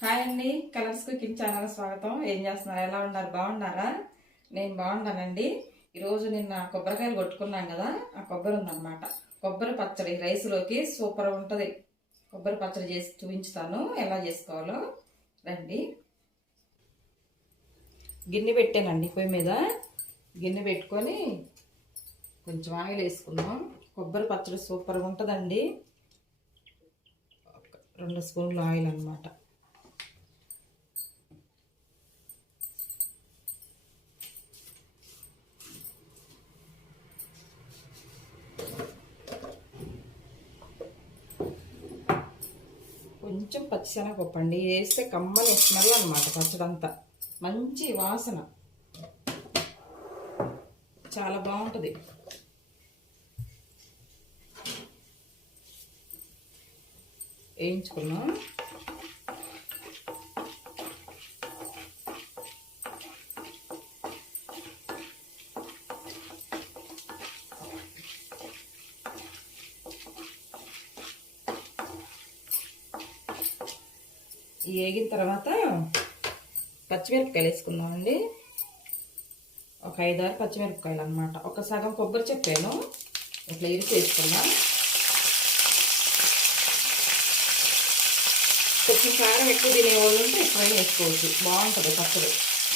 Hi అండి, colours cooking channel స్వాగతం. ఏం చేస్తున్నారు? ఎలా ఉన్నారు? బాగున్నారా? నేను బాగున్నానండి. ఈరోజు నిన్న కొబ్బరికాయలు కొట్టుకున్నాం కదా, ఆ కొబ్బరి ఉందన్నమాట. కొబ్బరి పచ్చడి రైస్లోకి సూపర్ ఉంటుంది. కొబ్బరి పచ్చడి చేసి చూపించుతాను ఎలా చేసుకోవాలో. రండి. గిన్నె పెట్టానండి పొయ్యి మీద. గిన్నె పెట్టుకొని కొంచెం ఆయిల్ వేసుకుందాం. కొబ్బరి పచ్చడి సూపర్గా ఉంటుందండి. 2 స్పూన్లు ఆయిల్ అన్నమాట. కొంచెం పచ్చిశనగపప్పు అండి వేస్తే కమ్మని స్మెల్ అనమాట. పచ్చడంతా మంచి వాసన, చాలా బాగుంటుంది. వేయించుకున్నాం. వేగిన తర్వాత పచ్చిమిరపకాయలు వేసుకుందామండి. ఒక 5-6 పచ్చిమిరపకాయలు అన్నమాట. ఒక సగం కొబ్బరి చెప్పాను, ఇట్లా ఇరిచి వేసుకున్నాం. కొంచెం కారం ఎక్కువ తినేవాళ్ళు ఉంటే ఎప్పుడైనా వేసుకోవచ్చు, బాగుంటుంది పచ్చడి.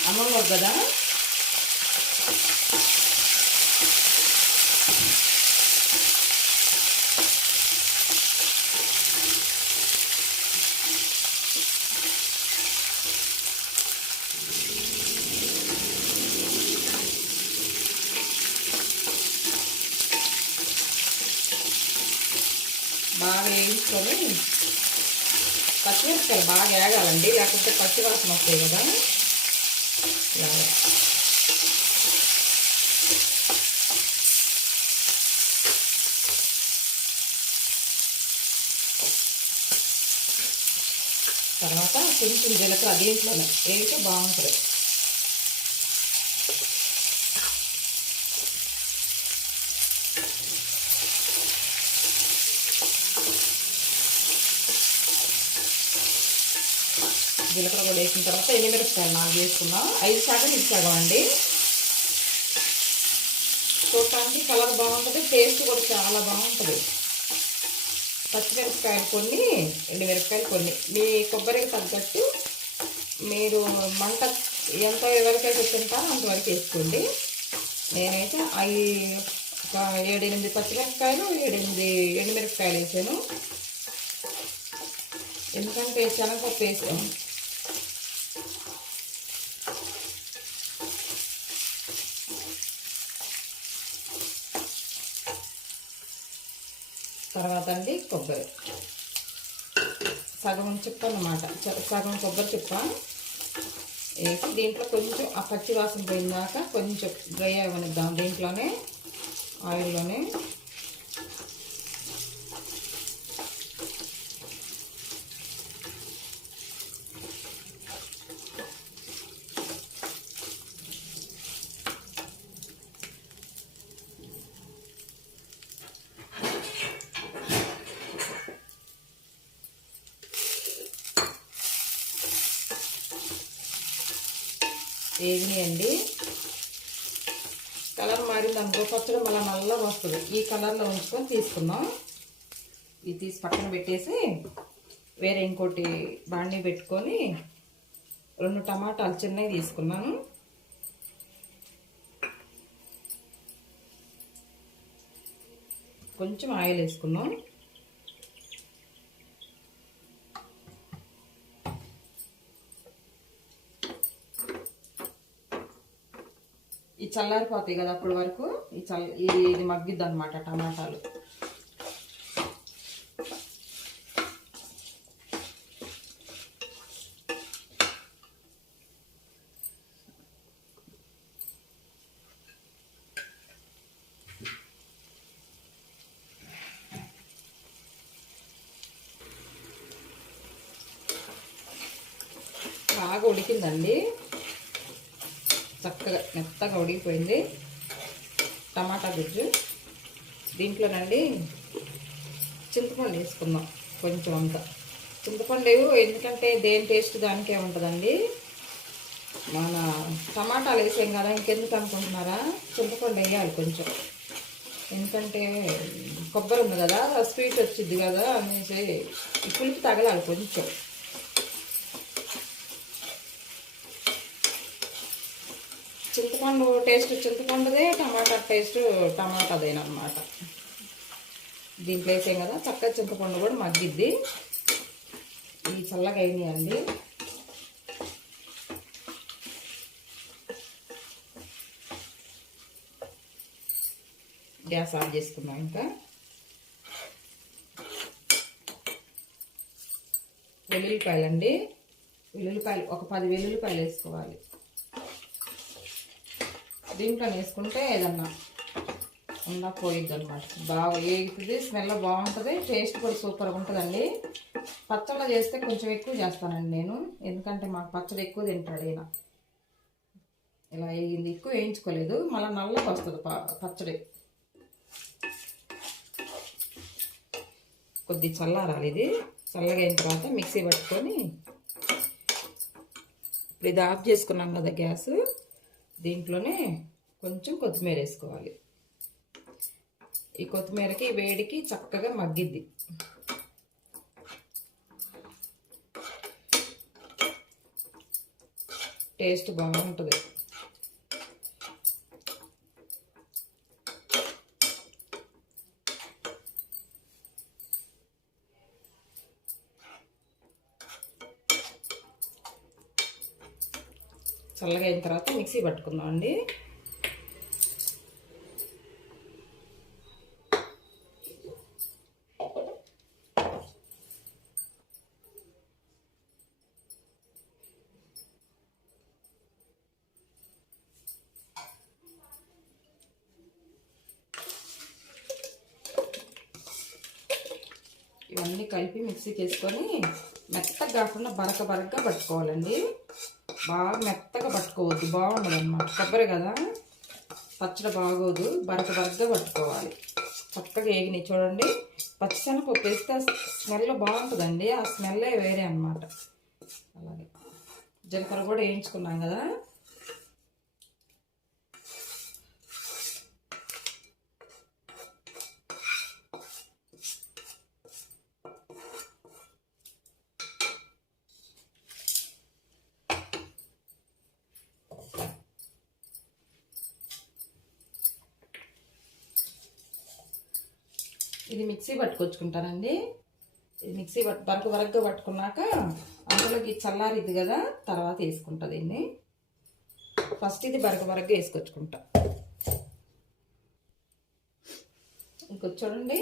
అన్నంలో కదా. బాగా వేయించుకొని పచ్చిమిరపకాయలు బాగా వేగాలండి, లేకపోతే పచ్చి వాసన వస్తాయి కదా. తర్వాత కొంచెం జీలకర్ర దీంట్లోనే వేస్తే బాగుంటుంది. జీలకర్ర కూడా వేసిన తర్వాత ఎండుమిరపకాయలు 4 వేసుకున్నాం. 5 సగం 5 సగం అండి. చూడటానికి కలర్ బాగుంటుంది, టేస్ట్ కూడా చాలా బాగుంటుంది. పచ్చిమిరపకాయలు కొన్ని, ఎండుమిరపకాయలు కొన్ని. మీ కొబ్బరికి తగ్గట్టు మీరు మంట ఎంత ఎవరికైతే తింటారో అంతవరకు వేసుకోండి. నేనైతే ఒక 7-8 పచ్చిమిరపకాయలు, 7-8 ఎండుమిరపకాయలు వేసాను. ఎందుకంటే శనగపప్పు వేసాము. తర్వాత అండి కొబ్బరి సగం చిప్ప అన్నమాట. సగం కొబ్బరి చిప్ప వేసి దీంట్లో కొంచెం ఆ పచ్చి వాసన పోయిందాక కొంచెం డ్రై అవ్వనిద్దాం. దీంట్లోనే ఆయిల్లోనే వేగినాయండి. కలర్ మారింది అనుకో పచ్చడి మళ్ళీ నల్లగా వస్తుంది. ఈ కలర్లో ఉంచుకొని తీసుకున్నాం. ఇది తీసి పక్కన పెట్టేసి వేరే ఇంకోటి బాండీ పెట్టుకొని 2 టమాటాలు చిన్నవి తీసుకున్నాను. కొంచెం ఆయిల్ వేసుకున్నాం. ఈ చల్లారిపోతాయి కదా అప్పటి వరకు. ఇది మగ్గిద్ది అనమాట టమాటాలు. బాగా ఉడికిందండి, చక్కగా మెత్తగా ఉడికిపోయింది టమాటా గుజ్జు. దీంట్లోనండి చింతపండు వేసుకుందాం కొంచెం అంతా. చింతపండు ఎందుకంటే దేని టేస్ట్ దానికే ఉంటుందండి. మన టమాటాలు వేసాం కదా, ఇంకెందుకు అనుకుంటున్నారా, చింతపండు వేయాలి కొంచెం. ఎందుకంటే కొబ్బరి ఉంది కదా, స్వీట్ వచ్చింది కదా అనేసి ఈ పులుపు తగలాలి కొంచెం. చింతపండు టేస్ట్ చింతపండుదే, టమాటా టేస్ట్ టమాటాదేనమాట. దీంట్లో వేసాం కదా, చక్కగా చింతపండు కూడా మగ్గిద్ది. ఇది చల్లగా అయినాయండి. గ్యాస్ ఆఫ్ చేసుకున్నాం. ఇంకా వెల్లుల్లిపాయలు అండి, వెల్లుల్లిపాయలు ఒక 10 వెల్లుల్లిపాయలు వేసుకోవాలి. దీంట్లో వేసుకుంటే ఏదన్నా ఉన్నా పోయిద్ది అనమాట. బాగా ఏగుతుంది, స్మెల్ బాగుంటుంది, టేస్ట్ కూడా సూపర్గా ఉంటుందండి. పచ్చళ్ళ చేస్తే కొంచెం ఎక్కువ చేస్తానండి నేను, ఎందుకంటే మాకు పచ్చడి ఎక్కువ తింటాడు ఈయన. ఇలా వేగింది, ఎక్కువ వేయించుకోలేదు, మళ్ళీ నల్లగా వస్తుంది పచ్చడి. కొద్ది చల్లారాలి. ఇది చల్లగా అయిన తర్వాత మిక్సీ పట్టుకొని, ఇప్పుడు ఇది ఆఫ్ చేసుకున్నాం కదా గ్యాస్, దీంట్లోనే కొంచెం కొత్తిమీర వేసుకోవాలి. ఈ కొత్తిమీరకి వేడికి చక్కగా మగ్గిద్ది. టేస్ట్ బాగుంటుంది. చల్లగా అయిన తర్వాత మిక్సీ పట్టుకుందాం అండి. ఇవన్నీ కలిపి మిక్సీకి వేసుకొని మెత్తగా కాకుండా బరకగా పట్టుకోవాలండి. బాగా మెత్తగా పట్టుకోవద్దు, బాగుండదు అన్నమాట. కొబ్బరి కదా, పచ్చడి బాగోదు, బరకగా పట్టుకోవాలి. చక్కగా ఏగినాయి చూడండి. పచ్చిశనగపప్పు వేస్తే స్మెల్ బాగుంటుందండి, ఆ స్మెల్లే వేరే అన్నమాట. అలాగే జీలకర్ర కూడా వేయించుకున్నాం కదా. ఇది మిక్సీ పట్టుకొచ్చుకుంటానండి. ఇది మిక్సీ బరకగా పట్టుకున్నాక అందులోకి చల్లారిద్ది కదా, తర్వాత వేసుకుంటా దీన్ని. ఫస్ట్ ఇది బరకగా వేసుకొచ్చుకుంటా. ఇంకొచ్చి చూడండి,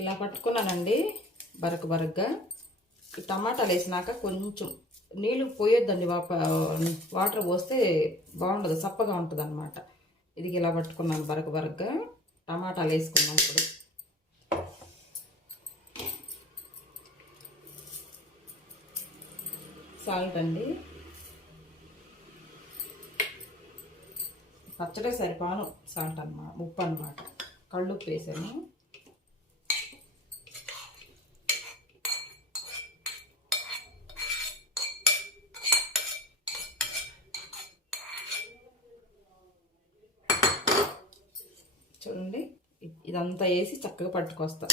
ఇలా పట్టుకున్నానండి బరకగా. ఈ టమాటాలు వేసినాక కొంచెం నీళ్ళు పోయొద్దండి, వాటర్ పోస్తే బాగుండదు, సప్పగా ఉంటుంది అన్నమాట. ఇది ఇలా పట్టుకున్నాను బరకగా. టమాటాలు వేసుకున్నాం. ఇప్పుడు సాల్ట్ అండి, పచ్చడి సరిపాను సాల్ట్ అన్నమాట, ఉప్పు అన్నమాట. కళ్ళుప్పు వేసాను. చూడండి, ఇదంతా వేసి చక్కగా పట్టుకొస్తా.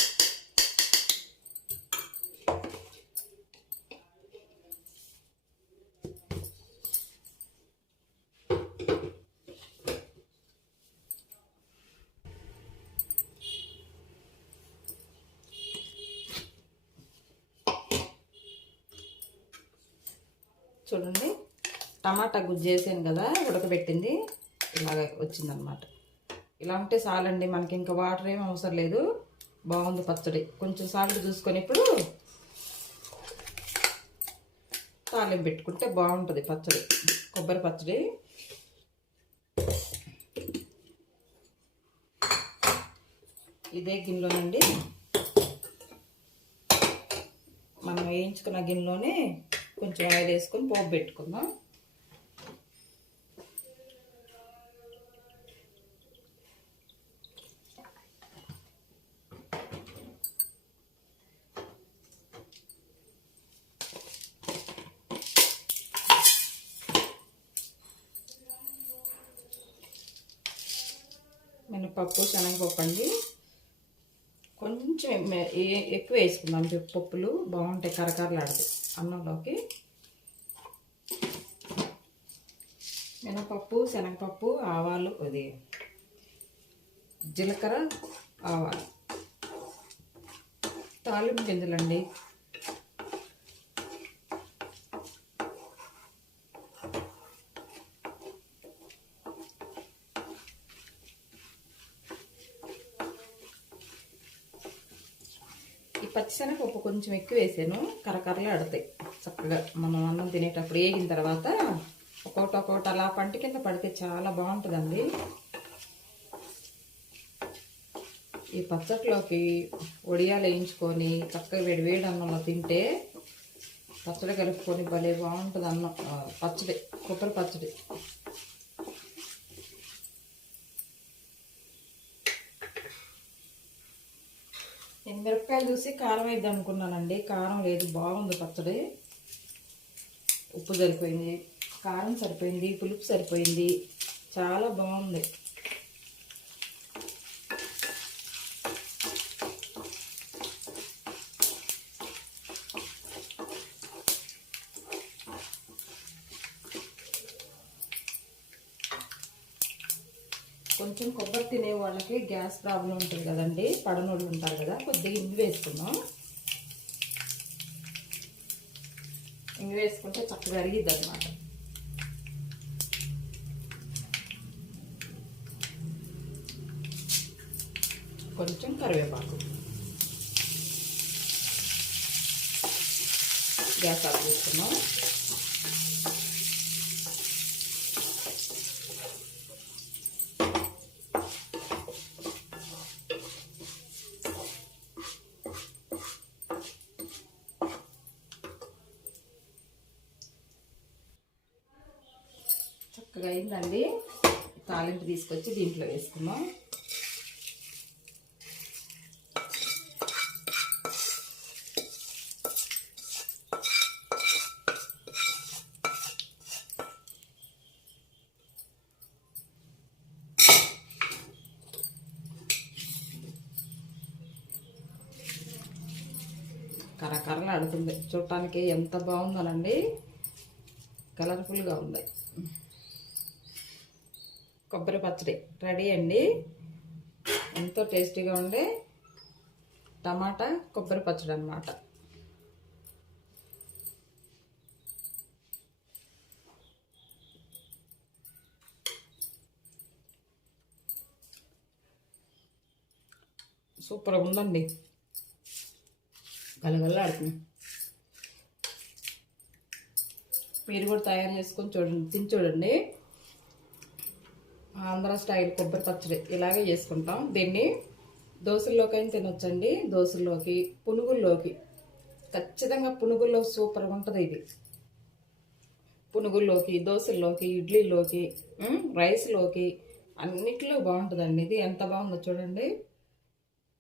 చూడండి, టమాటా గుజ్జు వేసాను కదా, ఉడకబెట్టింది, ఇలాగ వచ్చిందనమాట. ఇలా ఉంటే చాలండి మనకి, ఇంకా వాటర్ ఏం అవసరం లేదు. బాగుంది పచ్చడి. కొంచెం సాల్ట్ చూసుకొని ఇప్పుడు తాలింపు పెట్టుకుంటే బాగుంటుంది పచ్చడి, కొబ్బరి పచ్చడి. ఇదే గిన్నెలోనండి, మనం వేయించుకున్న గిన్నెలోనే కొంచెం ఆయిల్ వేసుకొని పోపు పెట్టుకుందాం. పప్పు శనగపప్పు అండి. కొంచెం ఎక్కువ వేసుకుందాం పప్పులు, బాగుంటాయి, కరకరలాడతాయి అన్నంలోకి. మినపప్పు, శనగపప్పు, ఆవాలు, అది జీలకర్ర, ఆవాలు, తాలింపు గింజలండి. ఈ పచ్చిశనగపప్పు కొంచెం ఎక్కువ వేసాను, కరకరలు ఆడతాయి చక్కగా. మనం అన్నం తినేటప్పుడు వేగిన తర్వాత ఒక్కొక్కటి అలా పంట కింద పడితే చాలా బాగుంటుందండి. ఈ పచ్చట్లోకి వడియాలు వేయించుకొని చక్కగా వేడి అన్నంలో తింటే పచ్చడి కలుపుకొని భలే బాగుంటుంది అన్నం. పచ్చడి, కొబ్బరి పచ్చడి. నేను మిరపకాయలు చూసి కారం వేద్దాం అనుకున్నానండి, కారం లేదు, బాగుంది పచ్చడి. ఉప్పు సరిపోయింది, కారం సరిపోయింది, పులుపు సరిపోయింది, చాలా బాగుంది. కొంచెం కొబ్బరి తినే వాళ్ళకి గ్యాస్ ప్రాబ్లం ఉంటుంది కదండి, పడనోళ్ళు ఉంటారు కదా, కొద్దిగా ఇంగు వేసుకుందాం. ఇంగు వేసుకుంటే చక్కగా అరిగిద్ది అన్నమాట. కొంచెం కరివేపాకు, గ్యాస్ ఆఫ్ చేసుకున్నాం. చక్కగా అయిందండి. తాలింపు తీసుకొచ్చి దీంట్లో వేసుకున్నాం. కరకరలు ఆడుతుంది, చూడటానికి ఎంత బాగుందోనండి, కలర్ఫుల్గా ఉంది. కొబ్బరి పచ్చడి రెడీ అండి. ఎంతో టేస్టీగా ఉండే టమాటా కొబ్బరి పచ్చడి అన్నమాట. సూపర్గా ఉందండి, గలగలలాడుతుంది. మీరు కూడా తయారు చేసుకొని చూడండి, తిని చూడండి. ఆంధ్ర స్టైల్ కొబ్బరి పచ్చడి ఇలాగే చేసుకుంటాం. దీన్ని దోశల్లోకి అయినా తినొచ్చండి, దోశల్లోకి, పునుగుల్లోకి. ఖచ్చితంగా పునుగుల్లో సూపర్గా ఉంటుంది ఇది. పునుగుల్లోకి, దోశల్లోకి, ఇడ్లీలోకి, రైస్లోకి, అన్నిట్లో బాగుంటుందండి. ఇది ఎంత బాగుందో చూడండి.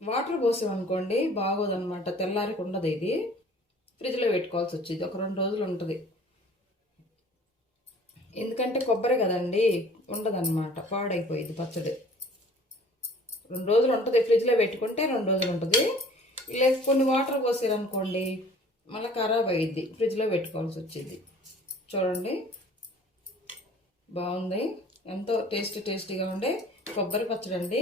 వాటర్ పోసామనుకోండి బాగోదన్నమాట, తెల్లారికి ఉండదు. ఇది ఫ్రిడ్జ్లో పెట్టుకోవాల్సి వచ్చింది, ఒక 2 రోజులు ఉంటుంది. ఎందుకంటే కొబ్బరి కదండి, ఉండదన్నమాట, పాడైపోయింది పచ్చడి. 2 రోజులు ఉంటుంది, ఫ్రిడ్జ్లో పెట్టుకుంటే 2 రోజులు ఉంటుంది. ఇలా కొన్ని వాటర్ పోసారనుకోండి మళ్ళీ ఖరాబ్ అయ్యిద్ది, ఫ్రిడ్జ్లో పెట్టుకోవాల్సి వచ్చింది. చూడండి, బాగుంది, ఎంతో టేస్టీగా ఉండే కొబ్బరి పచ్చడి అండి.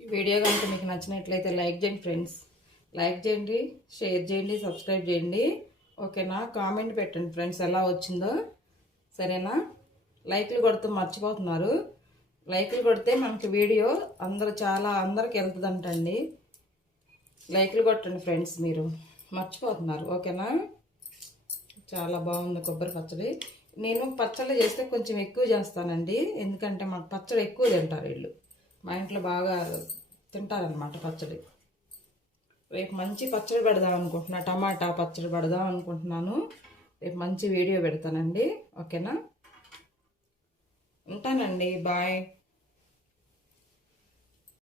ఈ వీడియో కనుక మీకు నచ్చినట్లయితే లైక్ చేయండి ఫ్రెండ్స్, లైక్ చేయండి, షేర్ చేయండి, సబ్స్క్రైబ్ చేయండి. ఓకేనా? కామెంట్ పెట్టండి ఫ్రెండ్స్ ఎలా వచ్చిందో, సరేనా? లైక్లు కొడితే మర్చిపోతున్నారు. లైక్లు కొడితే మనకి వీడియో అందరికి వెళ్తుందంటండి. లైక్లు కొట్టండి ఫ్రెండ్స్, మీరు మర్చిపోతున్నారు. ఓకేనా? చాలా బాగుంది కొబ్బరి పచ్చడి. నేను పచ్చడి చేస్తే కొంచెం ఎక్కువ చేస్తానండి, ఎందుకంటే మాకు పచ్చడి ఎక్కువ తింటారు వీళ్ళు. మా ఇంట్లో బాగా తింటారనమాట పచ్చడి. రేపు మంచి పచ్చడి పెడదాం అనుకుంటున్నా, టమాటా పచ్చడి పెడదాం అనుకుంటున్నాను. రేపు మంచి వీడియో పెడతానండి. ఓకేనా? ఉంటానండి, బాయ్.